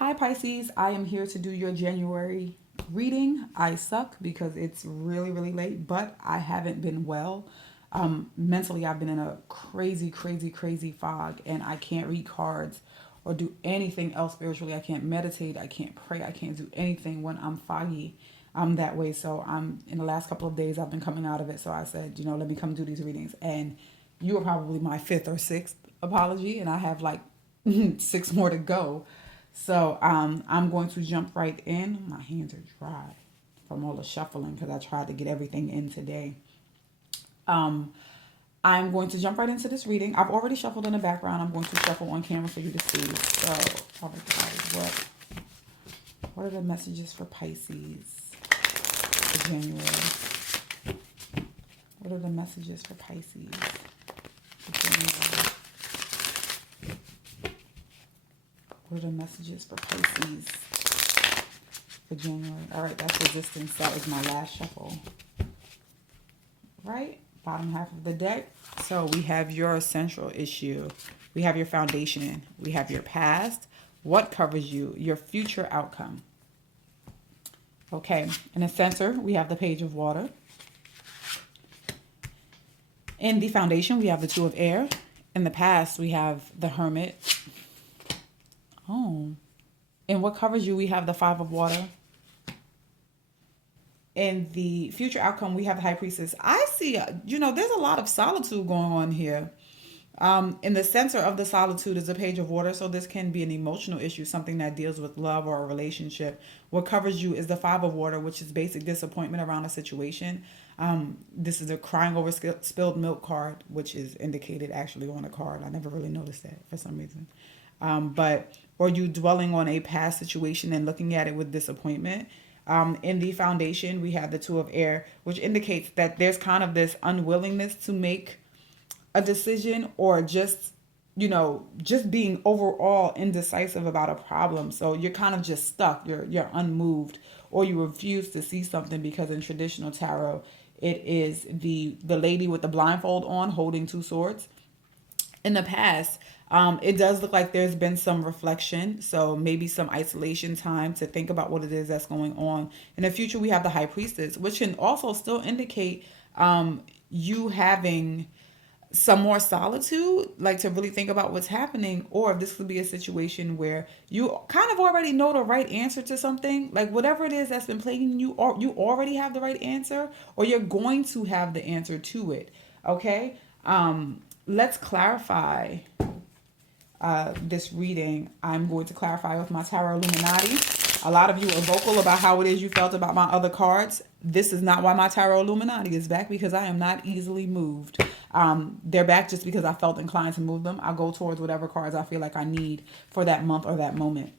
Hi Pisces, I am here to do your January reading. I suck because it's really, really late, but I haven't been well. Mentally, I've been in a crazy, crazy, crazy fog, and I can't read cards or do anything else spiritually. I can't meditate, I can't pray, I can't do anything when I'm foggy. I'm that way. So I'm in the last couple of days I've been coming out of it. So I said, let me come do these readings. And you are probably my fifth or sixth apology, and I have like six more to go. So I'm going to jump right in. My hands are dry from all the shuffling because I tried to get everything in today. Um, I'm going to jump right into this reading. I've already shuffled in the background. I'm going to shuffle on camera for you to see. So, all right, guys, what are the messages for Pisces for January? What are the messages for Pisces for January? What are the messages for Pisces for January? All right, that's resistance. That was my last shuffle. Right? Bottom half of the deck. So we have your central issue. We have your foundation. We have your past. What covers you? Your future outcome. Okay. In the center, we have the Page of Water. In the foundation, we have the Two of Air. In the past, we have the Hermit. Oh. And what covers you, we have the Five of Water. In the future outcome, we have the High Priestess. I see, there's a lot of solitude going on here. In the center of the solitude is a Page of Water, so this can be an emotional issue, something that deals with love or a relationship. What covers you is the Five of Water, which is basic disappointment around a situation. This is a crying over spilled milk card, which is indicated actually on a card. I never really noticed that for some reason. Or you dwelling on a past situation and looking at it with disappointment. In the foundation, we have the Two of Air, which indicates that there's kind of this unwillingness to make a decision, or just being overall indecisive about a problem. So you're kind of just stuck. You're unmoved, or you refuse to see something because in traditional tarot, it is the lady with the blindfold on holding two swords. In the past, it does look like there's been some reflection, so maybe some isolation time to think about what it is that's going on. In the future, we have the High Priestess, which can also still indicate you having some more solitude, like to really think about what's happening, or if this could be a situation where you kind of already know the right answer to something, like whatever it is that's been plaguing you, or you already have the right answer, or you're going to have the answer to it. Okay. Let's clarify this reading. I'm going to clarify with my Tarot Illuminati. A lot of you are vocal about how it is you felt about my other cards. This is not why my Tarot Illuminati is back, because I am not easily moved. They're back just because I felt inclined to move them. I'll go towards whatever cards I feel like I need for that month or that moment.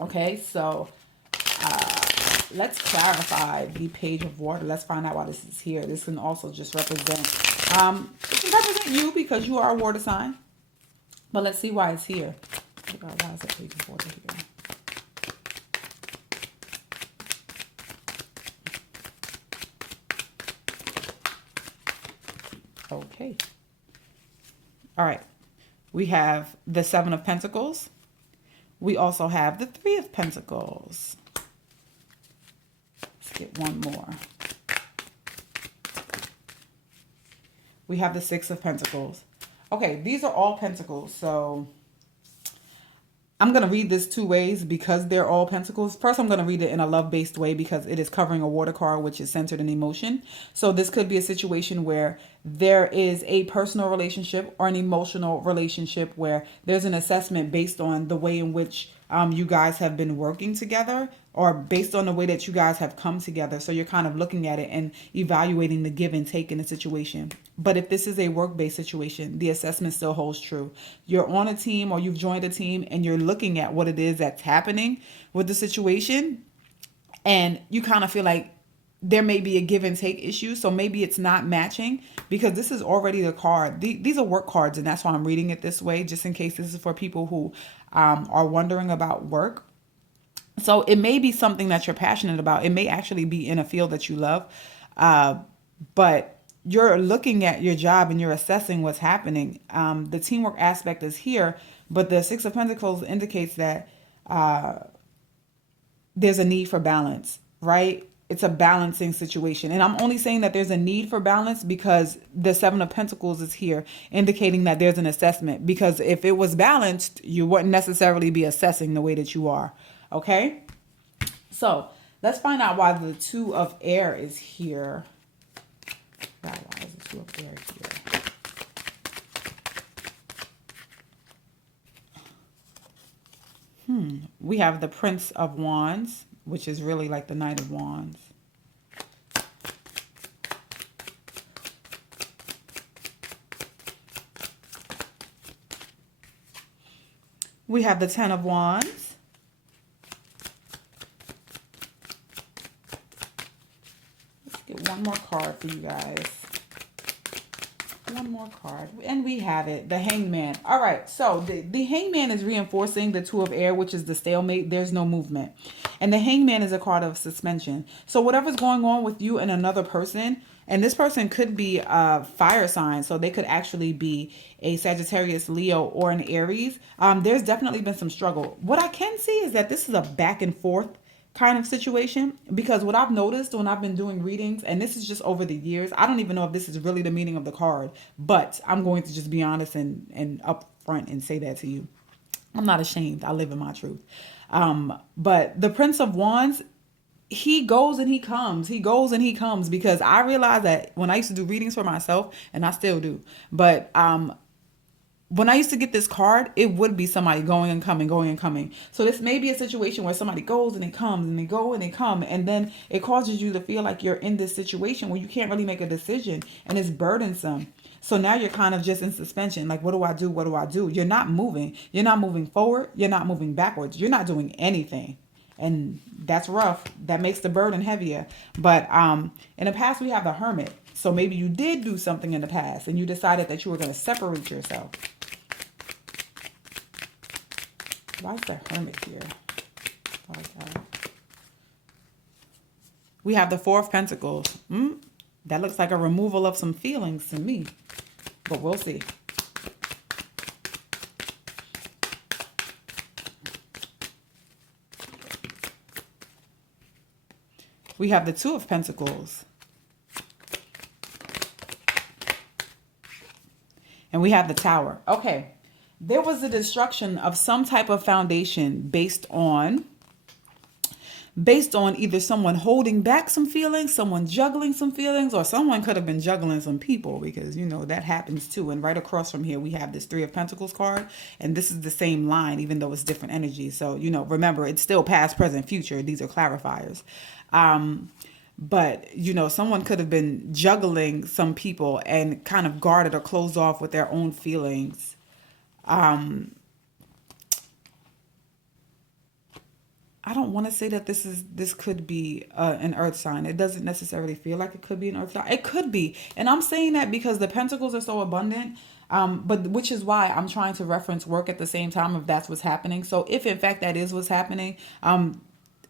Okay, so let's clarify the Page of Water. Let's find out why this is here. This can also just represent, it can represent you because you are a water sign. But let's see why it's here. Why is that Page of Water here? Okay. All right. We have the Seven of Pentacles. We also have the Three of Pentacles. Let's get one more. We have the Six of Pentacles. Okay, these are all pentacles, so I'm going to read this two ways because they're all pentacles. First, I'm going to read it in a love-based way because it is covering a water card, which is centered in emotion. So this could be a situation where there is a personal relationship or an emotional relationship where there's an assessment based on the way in which you guys have been working together, or based on the way that you guys have come together. So you're kind of looking at it and evaluating the give and take in the situation. But if this is a work-based situation, the assessment still holds true. You're on a team, or you've joined a team, and you're looking at what it is that's happening with the situation, and you kind of feel like there may be a give and take issue. So maybe it's not matching, because this is already the card. These are work cards, and that's why I'm reading it this way, just in case this is for people who are wondering about work. So it may be something that you're passionate about. It may actually be in a field that you love, but you're looking at your job and you're assessing what's happening. The teamwork aspect is here, but the Six of Pentacles indicates that there's a need for balance, right? It's a balancing situation. And I'm only saying that there's a need for balance because the Seven of Pentacles is here, indicating that there's an assessment. Because if it was balanced, you wouldn't necessarily be assessing the way that you are. Okay? So let's find out why the Two of Air is here. Why is the Two of Air here? We have the Prince of Wands, which is really like the Knight of Wands. We have the Ten of Wands. Let's get one more card for you guys. One more card. And we have it. The Hangman. All right. So the Hangman is reinforcing the Two of Air, which is the stalemate. There's no movement. And the Hangman is a card of suspension. So whatever's going on with you and another person, and this person could be a fire sign. So they could actually be a Sagittarius, Leo, or an Aries. There's definitely been some struggle. What I can see is that this is a back and forth kind of situation, because what I've noticed when I've been doing readings, and this is just over the years, I don't even know if this is really the meaning of the card, but I'm going to just be honest and upfront and say that to you. I'm not ashamed. I live in my truth. But the Prince of Wands, he goes and he comes. He goes and he comes, because I realized that when I used to do readings for myself, and I still do, but when I used to get this card, it would be somebody going and coming, going and coming. So this may be a situation where somebody goes and they comes and they go and they come. And then it causes you to feel like you're in this situation where you can't really make a decision and it's burdensome. So now you're kind of just in suspension. Like, what do I do? What do I do? You're not moving. You're not moving forward. You're not moving backwards. You're not doing anything. And that's rough. That makes the burden heavier. But in the past, we have the Hermit. So maybe you did do something in the past and you decided that you were going to separate yourself. Why is the Hermit here? Okay. We have the Four of Pentacles. That looks like a removal of some feelings to me. But we'll see. We have the Two of Pentacles. And we have the Tower. Okay. There was a destruction of some type of foundation based on either someone holding back some feelings, someone juggling some feelings, or someone could have been juggling some people, because, you know, that happens too. And right across from here, we have this Three of Pentacles card, and this is the same line, even though it's different energy. So, you know, remember, it's still past, present, future. These are clarifiers. But, you know, someone could have been juggling some people and kind of guarded or closed off with their own feelings. I don't want to say that this could be an earth sign. It doesn't necessarily feel like it could be an earth sign. It could be. And I'm saying that because the pentacles are so abundant, but which is why I'm trying to reference work at the same time if that's what's happening. So if in fact that is what's happening,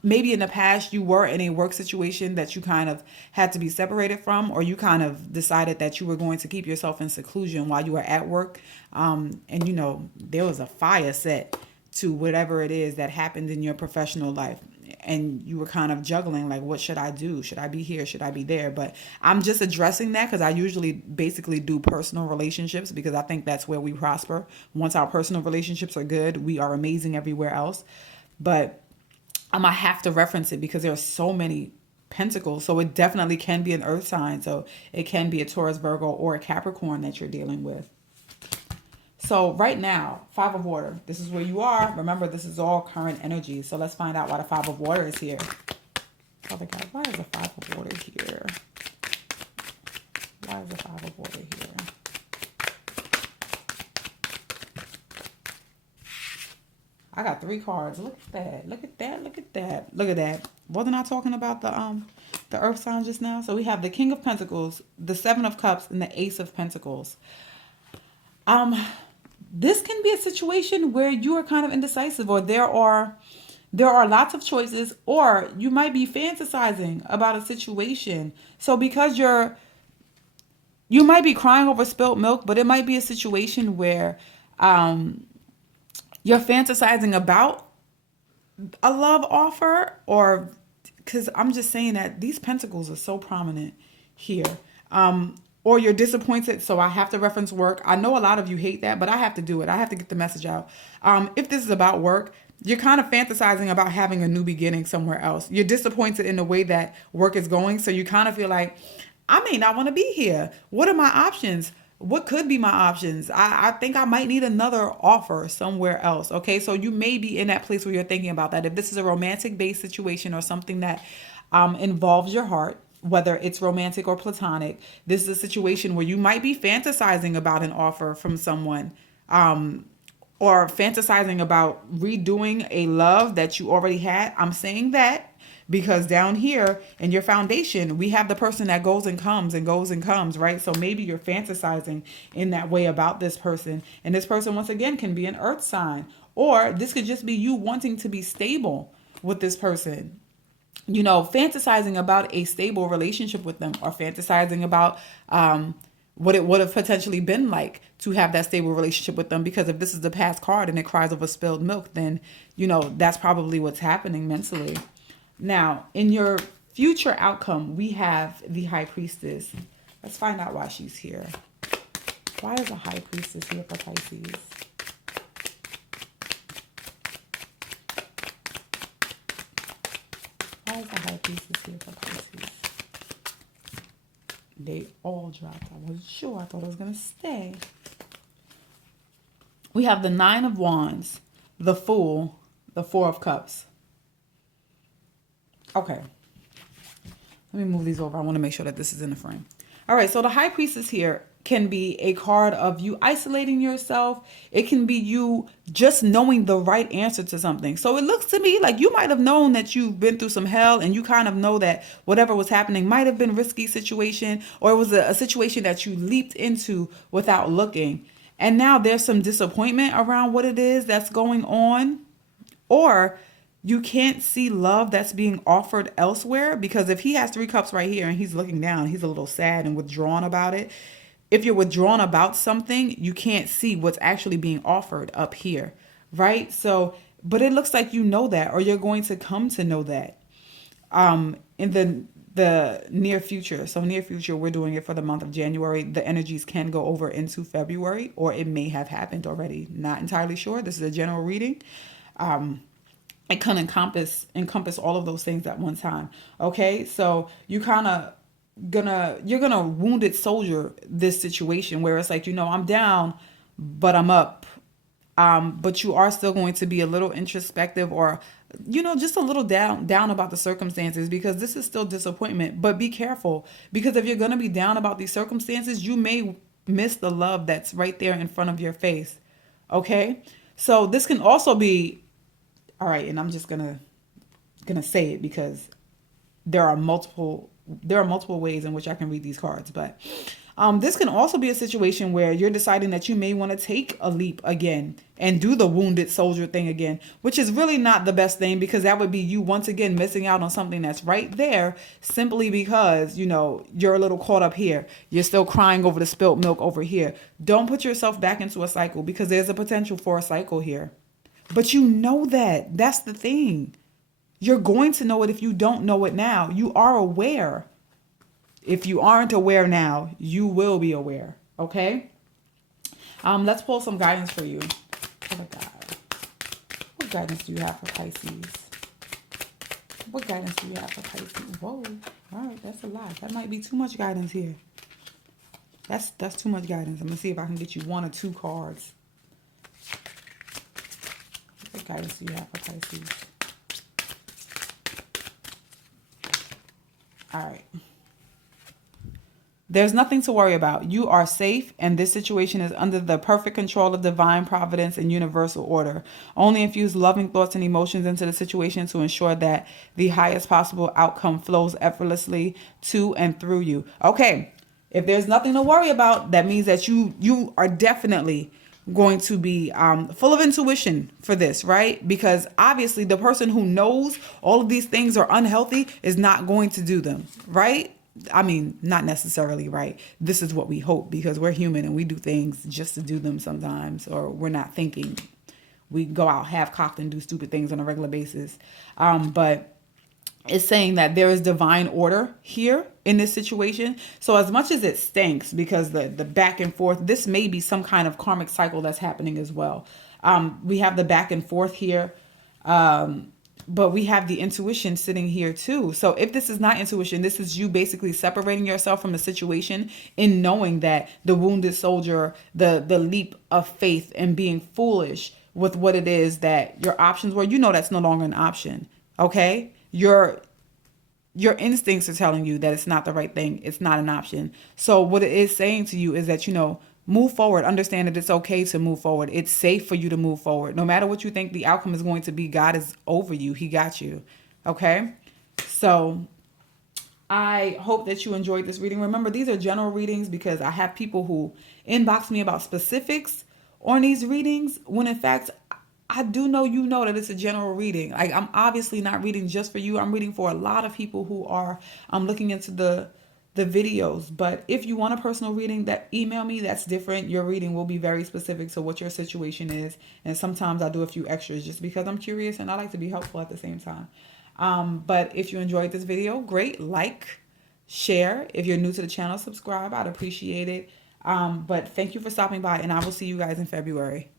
maybe in the past you were in a work situation that you kind of had to be separated from, or you kind of decided that you were going to keep yourself in seclusion while you were at work. And, you know, there was a fire set to whatever it is that happened in your professional life. And you were kind of juggling, like, what should I do? Should I be here? Should I be there? But I'm just addressing that because I usually basically do personal relationships, because I think that's where we prosper. Once our personal relationships are good, we are amazing everywhere else. But I have to reference it because there are so many pentacles. So it definitely can be an earth sign. So it can be a Taurus, Virgo, or a Capricorn that you're dealing with. So right now, Five of Water, this is where you are. Remember, this is all current energy. So let's find out why the Five of Water is here. Father God, why is the Five of Water here? Why is the Five of Water here? I got 3 cards. Look at that. Look at that. Look at that. Look at that. Wasn't I talking about the earth sign just now? So we have the King of Pentacles, the Seven of Cups, and the Ace of Pentacles. This can be a situation where you are kind of indecisive, or there are lots of choices, or you might be fantasizing about a situation. So because you might be crying over spilt milk, but it might be a situation where you're fantasizing about a love offer, or because I'm just saying that these pentacles are so prominent here. Or you're disappointed, so I have to reference work. I know a lot of you hate that, but I have to do it. I have to get the message out. If this is about work, you're kind of fantasizing about having a new beginning somewhere else. You're disappointed in the way that work is going, so you kind of feel like, I may not want to be here. What are my options? What could be my options? I think I might need another offer somewhere else. Okay, so you may be in that place where you're thinking about that. If this is a romantic based situation or something that involves your heart, whether it's romantic or platonic, this is a situation where you might be fantasizing about an offer from someone, or fantasizing about redoing a love that you already had. I'm saying that because down here in your foundation, we have the person that goes and comes and goes and comes, right? So maybe you're fantasizing in that way about this person. And this person, once again, can be an earth sign. Or this could just be you wanting to be stable with this person, fantasizing about a stable relationship with them, or fantasizing about what it would have potentially been like to have that stable relationship with them. Because if this is the past card and it cries over spilled milk, then, that's probably what's happening mentally. Now, in your future outcome, we have the High Priestess. Let's find out why she's here. Why is the High Priestess here for Pisces? Why is the High Priestess here for Pisces? They all dropped. I wasn't sure. I thought it was going to stay. We have the Nine of Wands, the Fool, the Four of Cups. Okay. Let me move these over. I want to make sure that this is in the frame. All right. So the High Priestess here can be a card of you isolating yourself. It can be you just knowing the right answer to something. So it looks to me like you might have known that you've been through some hell, and you kind of know that whatever was happening might have been a risky situation, or it was a situation that you leaped into without looking. And now there's some disappointment around what it is that's going on. Or you can't see love that's being offered elsewhere, because if he has 3 cups right here and he's looking down, he's a little sad and withdrawn about it. If you're withdrawn about something, you can't see what's actually being offered up here, right? So, but it looks like you know that, or you're going to come to know that in the near future. So near future, we're doing it for the month of January. The energies can go over into February, or it may have happened already. Not entirely sure. This is a general reading. It can encompass all of those things at one time. Okay, so you're gonna wounded soldier this situation where it's like, I'm down, but I'm up. But you are still going to be a little introspective, or just a little down about the circumstances, because this is still disappointment. But be careful, because if you're gonna be down about these circumstances, you may miss the love that's right there in front of your face. Okay, so this can also be, all right, and I'm just gonna say it because there are multiple ways in which I can read these cards, but this can also be a situation where you're deciding that you may want to take a leap again and do the wounded soldier thing again, which is really not the best thing, because that would be you once again missing out on something that's right there, simply because you're a little caught up here. You're still crying over the spilt milk over here. Don't put yourself back into a cycle, because there's a potential for a cycle here. But that's the thing. You're going to know it if you don't know it now. You are aware. If you aren't aware now, you will be aware. Okay? Let's pull some guidance for you. Oh, God. What guidance do you have for Pisces? What guidance do you have for Pisces? Whoa. All right, that's a lot. That might be too much guidance here. That's too much guidance. I'm going to see if I can get you 1 or 2 cards. What guidance do you have for Pisces? All right. There's nothing to worry about. You are safe, and this situation is under the perfect control of divine providence and universal order. Only infuse loving thoughts and emotions into the situation to ensure that the highest possible outcome flows effortlessly to and through you. Okay, if there's nothing to worry about, that means that you are definitely going to be full of intuition for this, right? Because obviously the person who knows all of these things are unhealthy is not going to do them, right? I mean, not necessarily, right? This is what we hope, because we're human and we do things just to do them sometimes, or we're not thinking we go out half-cocked and do stupid things on a regular basis. But it's saying that there is divine order here in this situation. So as much as it stinks because the back and forth, this may be some kind of karmic cycle that's happening as well. We have the back and forth here. But we have the intuition sitting here too. So if this is not intuition, this is you basically separating yourself from the situation in knowing that the wounded soldier, the leap of faith and being foolish with what it is that your options were, you know that's no longer an option. Okay? Your instincts are telling you that it's not the right thing. It's not an option. So what it is saying to you is that, move forward. Understand that it's okay to move forward. It's safe for you to move forward. No matter what you think the outcome is going to be, God is over you. He got you. Okay? So I hope that you enjoyed this reading. Remember, these are general readings because I have people who inbox me about specifics on these readings when in fact I do know that it's a general reading. Like, I'm obviously not reading just for you. I'm reading for a lot of people who are looking into the videos. But if you want a personal reading, that email me. That's different. Your reading will be very specific to what your situation is. And sometimes I do a few extras just because I'm curious and I like to be helpful at the same time. But if you enjoyed this video, great. Like, share. If you're new to the channel, subscribe. I'd appreciate it. But thank you for stopping by, and I will see you guys in February.